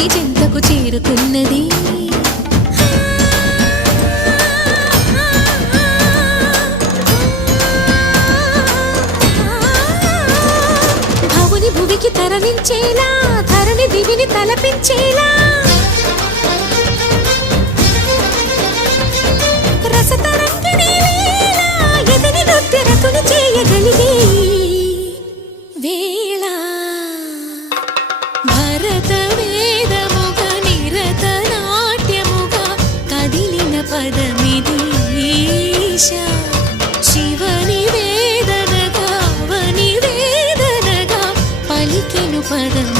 శివుని చెంతకు చేరుకున్నది. భవుని భువికి తరలించేలా, ధరణి దివిని తలపించేలా రసతరంగిణి లీల ఎదని నృత్యరతుని చేయగలిగే వేళ. భరత వేదముగా నిరత నాట్యముగా కదిలిన పదమిది ఈశా. శివని వేదనగా వని వేదనగా పలికెను పదం